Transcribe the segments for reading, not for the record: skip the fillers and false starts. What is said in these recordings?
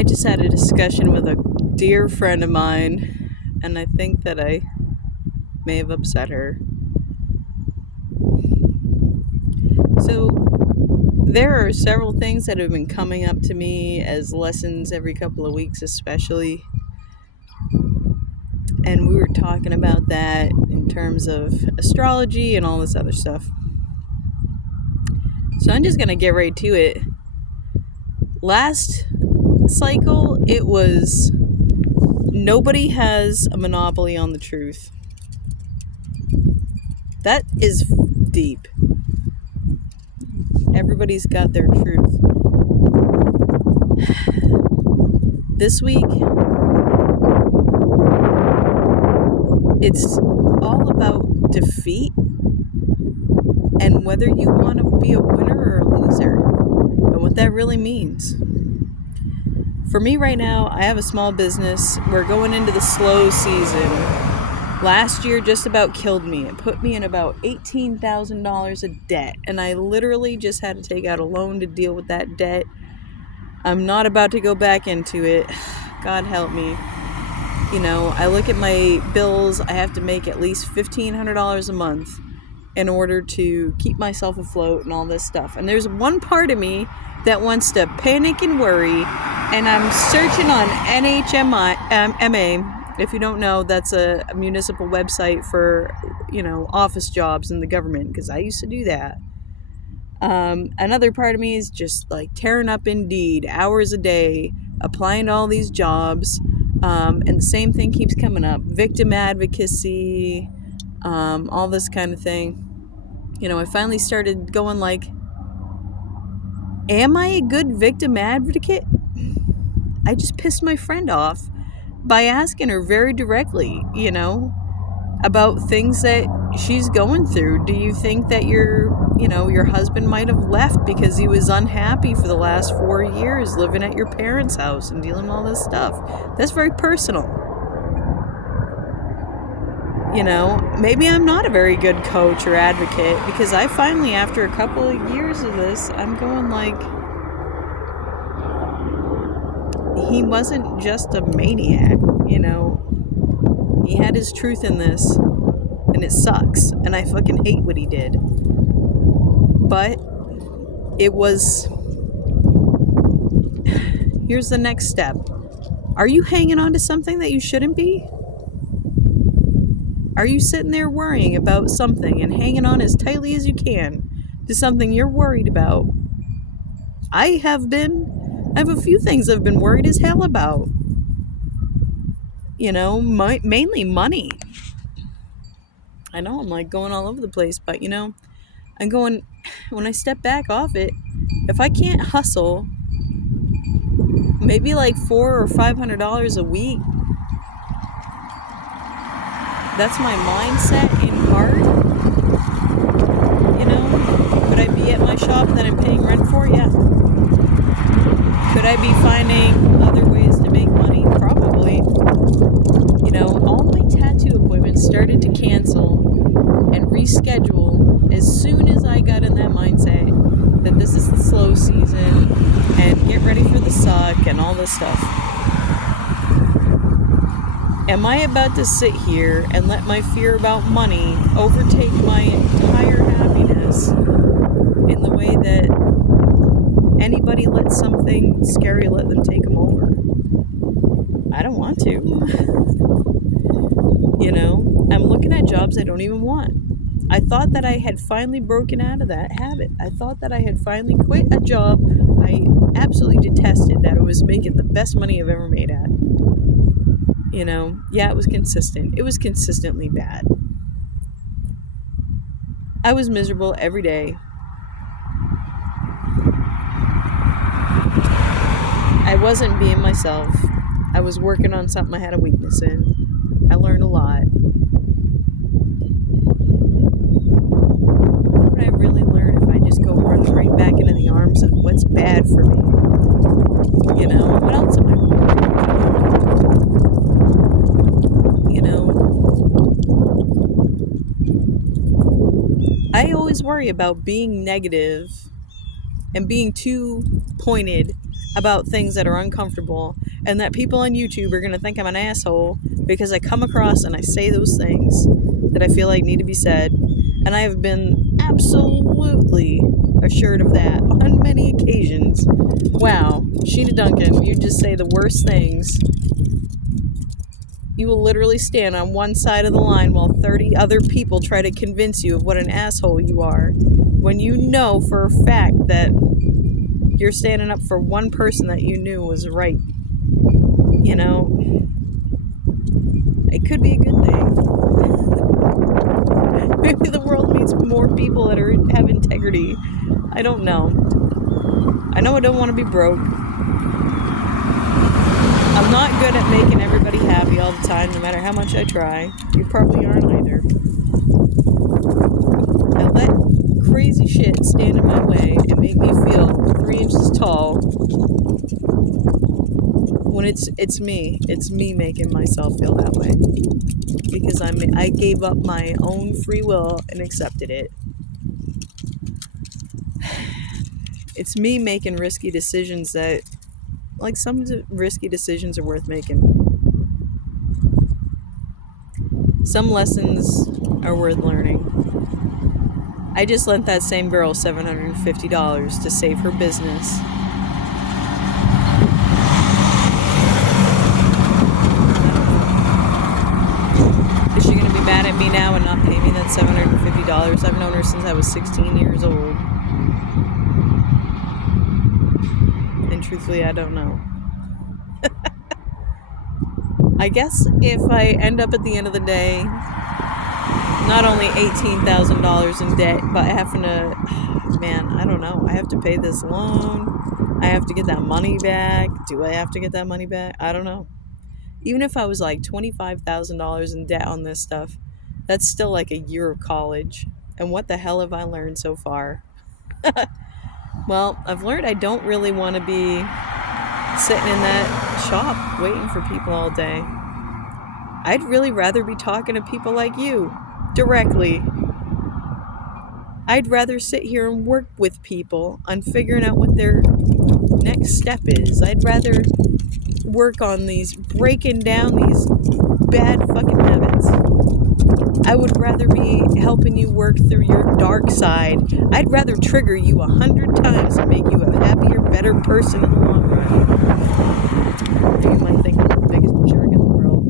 I just had a discussion with a dear friend of mine, and I think that I may have upset her. So, there are several things that have been coming up to me as lessons every couple of weeks, especially. And we were talking about that in terms of astrology and all this other stuff. So, I'm just going to get right to it. Last cycle, it was nobody has a monopoly on the truth. That is deep. Everybody's got their truth. This week, it's all about defeat and whether you want to be a winner or a loser and what that really means. For me right now, I have a small business. We're going into the slow season. Last year just about killed me. It put me in about $18,000 of debt, and I literally just had to take out a loan to deal with that debt. I'm not about to go back into it. God help me. I look at my bills. I have to make at least $1,500 a month in order to keep myself afloat and all this stuff. And there's one part of me that wants to panic and worry, and I'm searching on NHMA. If you don't know, that's a municipal website for, office jobs in the government, because I used to do that. Another part of me is just like tearing up Indeed, hours a day, applying to all these jobs, and the same thing keeps coming up. Victim advocacy, all this kind of thing. I finally started going like, am I a good victim advocate? I just pissed my friend off by asking her very directly, about things that she's going through. Do you think that your husband might have left because he was unhappy for the last 4 years living at your parents' house and dealing with all this stuff? That's very personal. Maybe I'm not a very good coach or advocate, because I finally, after a couple of years of this, I'm going like, he wasn't just a maniac, he had his truth in this, and it sucks, and I fucking hate what he did. But it was, here's the next step. Are you hanging on to something that you shouldn't be? Are you sitting there worrying about something and hanging on as tightly as you can to something you're worried about? I have a few things I've been worried as hell about. Mainly money. I know I'm like going all over the place, but I'm going, when I step back off it, if I can't hustle maybe like $400 or $500 a week, that's my mindset in heart. Could I be at my shop that I'm paying rent for? Yeah. Could I be finding other ways to make money? Probably. All my tattoo appointments started to cancel and reschedule as soon as I got in that mindset that this is the slow season and get ready for the suck and all this stuff. Am I about to sit here and let my fear about money overtake my entire happiness in the way that anybody lets something scary let them take them over? I don't want to. I'm looking at jobs I don't even want. I thought that I had finally broken out of that habit. I thought that I had finally quit a job I absolutely detested, that I was making the best money I've ever made at. Yeah, it was consistent. It was consistently bad. I was miserable every day. I wasn't being myself. I was working on something I had a weakness in. I learned a lot. What would I really learn if I just go running right back into the arms of what's bad for me? What else am I learning? I always worry about being negative and being too pointed about things that are uncomfortable, and that people on YouTube are going to think I'm an asshole because I come across and I say those things that I feel like need to be said. And I have been absolutely assured of that on many occasions. Wow, Sheena Duncan, you just say the worst things. You will literally stand on one side of the line while 30 other people try to convince you of what an asshole you are, when you know for a fact that you're standing up for one person that you knew was right. You know, it could be a good thing. Maybe the world needs more people that have integrity. I don't know. I know I don't want to be broke. I'm not good at making everybody happy all the time, no matter how much I try. You probably aren't either. I let crazy shit stand in my way and make me feel 3 inches tall when it's me making myself feel that way, because I gave up my own free will and accepted it. It's me making risky decisions that, like, some risky decisions are worth making. Some lessons are worth learning. I just lent that same girl $750 to save her business. Is she going to be mad at me now and not pay me that $750? I've known her since I was 16 years old. And truthfully, I don't know. I guess if I end up at the end of the day not only $18,000 in debt, but having to, man, I don't know. I have to pay this loan. I have to get that money back. Do I have to get that money back? I don't know. Even if I was like $25,000 in debt on this stuff, that's still like a year of college. And what the hell have I learned so far? Well, I've learned I don't really want to be sitting in that shop waiting for people all day. I'd really rather be talking to people like you directly. I'd rather sit here and work with people on figuring out what their next step is. I'd rather work on breaking down these bad fucking habits. I would rather be helping you work through your dark side. I'd rather trigger you 100 times and make you a happier, better person in the long run. You might think I'm the biggest jerk in the world.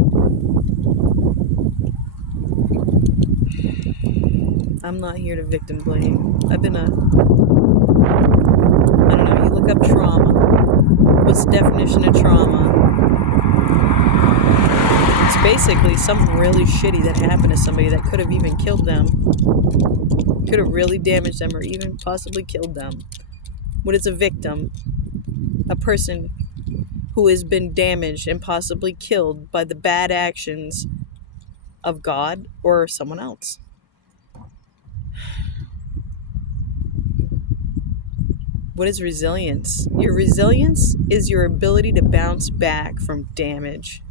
I'm not here to victim blame. I don't know, you look up trauma. What's the definition of trauma? It's basically something really shitty that happened to somebody that could have even killed them. Could have really damaged them or even possibly killed them. What is a victim? A person who has been damaged and possibly killed by the bad actions of God or someone else. What is resilience? Your resilience is your ability to bounce back from damage.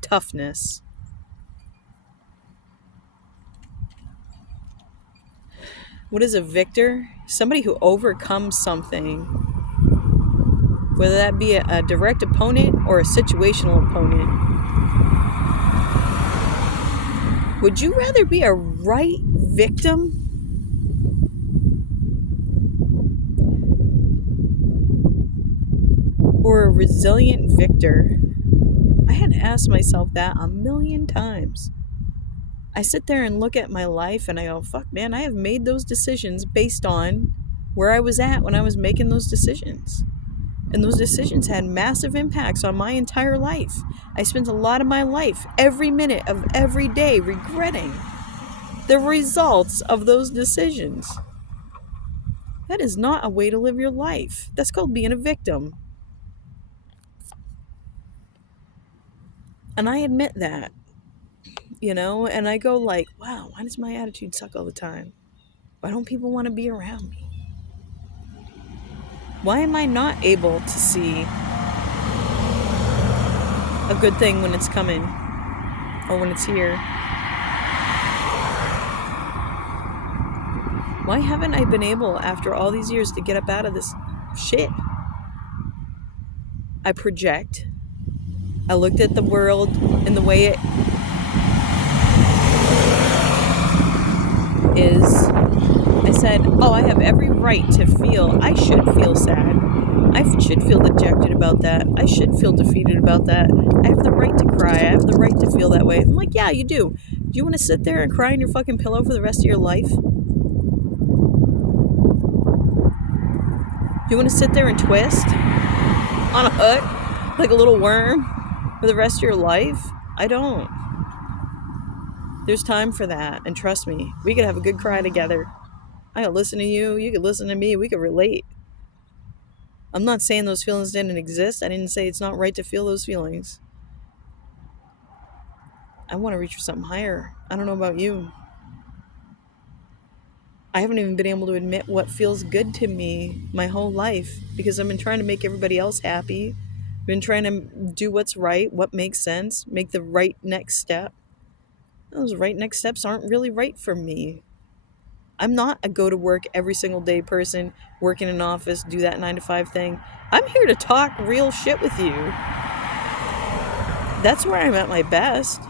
Toughness. What is a victor? Somebody who overcomes something, whether that be a direct opponent or a situational opponent. Would you rather be a right victim or a resilient victor? I had to ask myself that a million times. I sit there and look at my life and I go, fuck, man, I have made those decisions based on where I was at when I was making those decisions. And those decisions had massive impacts on my entire life. I spent a lot of my life, every minute of every day, regretting the results of those decisions. That is not a way to live your life. That's called being a victim. And I admit that, and I go like, wow, why does my attitude suck all the time? Why don't people want to be around me? Why am I not able to see a good thing when it's coming or when it's here? Why haven't I been able, after all these years, to get up out of this shit? I project. I looked at the world and the way it is. I said, oh, I have every right to feel. I should feel sad. I should feel dejected about that. I should feel defeated about that. I have the right to cry. I have the right to feel that way. I'm like, yeah, you do. Do you want to sit there and cry in your fucking pillow for the rest of your life? Do you want to sit there and twist on a hook like a little worm for the rest of your life? I don't. There's time for that. And trust me, we could have a good cry together. I could listen to you. You could listen to me. We could relate. I'm not saying those feelings didn't exist. I didn't say it's not right to feel those feelings. I want to reach for something higher. I don't know about you. I haven't even been able to admit what feels good to me my whole life because I've been trying to make everybody else happy. I've been trying to do what's right, what makes sense, make the right next step. Those right next steps aren't really right for me. I'm not a go to work every single day person, work in an office, do that 9 to 5 thing. I'm here to talk real shit with you. That's where I'm at my best.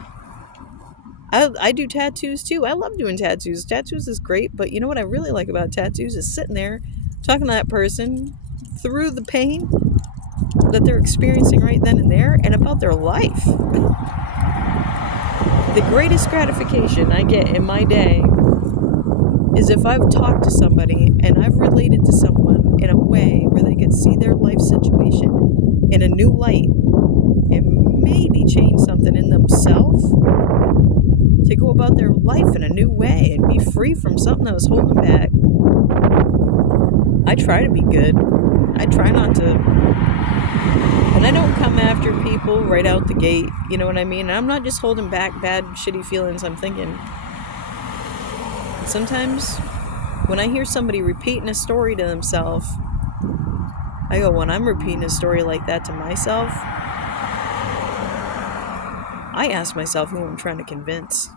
I do tattoos too. I love doing tattoos. Tattoos is great, but you know what I really like about tattoos is sitting there talking to that person through the pain that they're experiencing right then and there and about their life. The greatest gratification I get in my day is if I've talked to somebody and I've related to someone in a way where they can see their life situation in a new light and maybe change something in themselves to go about their life in a new way and be free from something that was holding them back. I try to be good. I try not to. And I don't come after people right out the gate. You know what I mean? I'm not just holding back bad, shitty feelings I'm thinking. And sometimes when I hear somebody repeating a story to themselves, I go, when I'm repeating a story like that to myself, I ask myself who I'm trying to convince.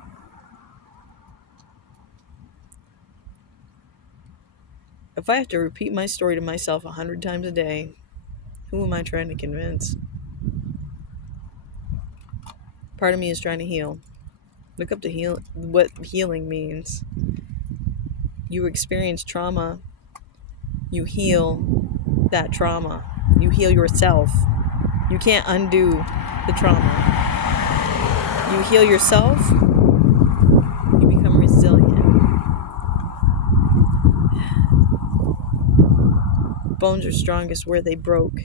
If I have to repeat my story to myself 100 times a day, who am I trying to convince? Part of me is trying to heal. Look up to what healing means. You experience trauma. You heal that trauma. You heal yourself. You can't undo the trauma. You heal yourself. You become resilient. Bones are strongest where they broke.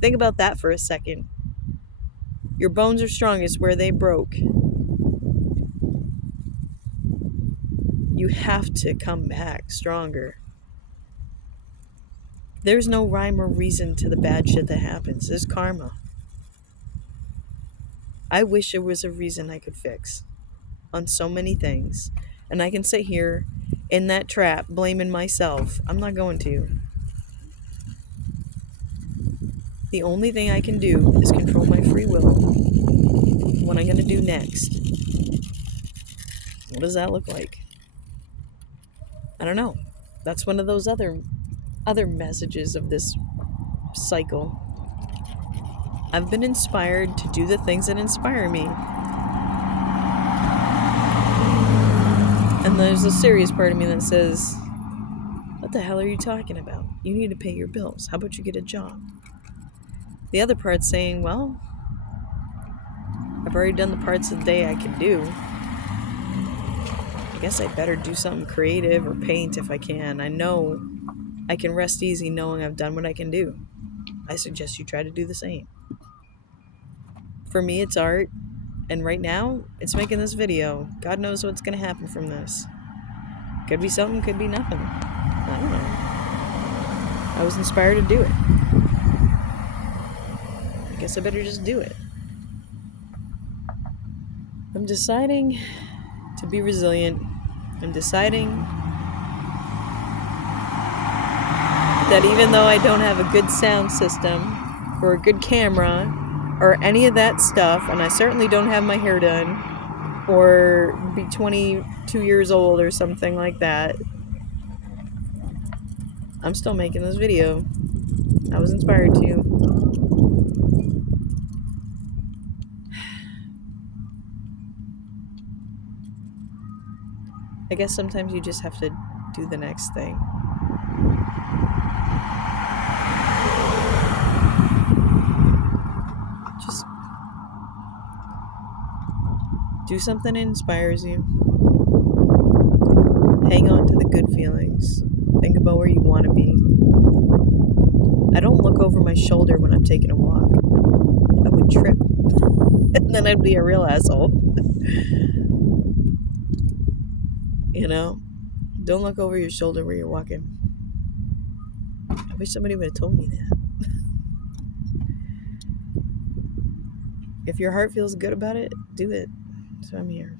Think about that for a second. Your bones are strongest where they broke. You have to come back stronger. There's no rhyme or reason to the bad shit that happens. There's karma. I wish there was a reason I could fix on so many things. And I can sit here in that trap blaming myself. I'm not going to. The only thing I can do is control my free will. What I'm going to do next. What does that look like? I don't know. That's one of those other messages of this cycle. I've been inspired to do the things that inspire me. And there's a serious part of me that says, what the hell are you talking about? You need to pay your bills. How about you get a job? The other part's saying, well, I've already done the parts of the day I can do. I guess I better do something creative or paint if I can. I know I can rest easy knowing I've done what I can do. I suggest you try to do the same. For me, it's art. And right now, it's making this video. God knows what's going to happen from this. Could be something, could be nothing. I don't know. I was inspired to do it. I guess I better just do it. I'm deciding to be resilient. I'm deciding that even though I don't have a good sound system or a good camera or any of that stuff, and I certainly don't have my hair done, or be 22 years old or something like that, I'm still making this video. I was inspired to. I guess sometimes you just have to do the next thing. Just do something that inspires you. Hang on to the good feelings. Think about where you want to be. I don't look over my shoulder when I'm taking a walk. I would trip. And then I'd be a real asshole. You know? Don't look over your shoulder where you're walking. I wish somebody would have told me that. If your heart feels good about it, do it. So I'm here.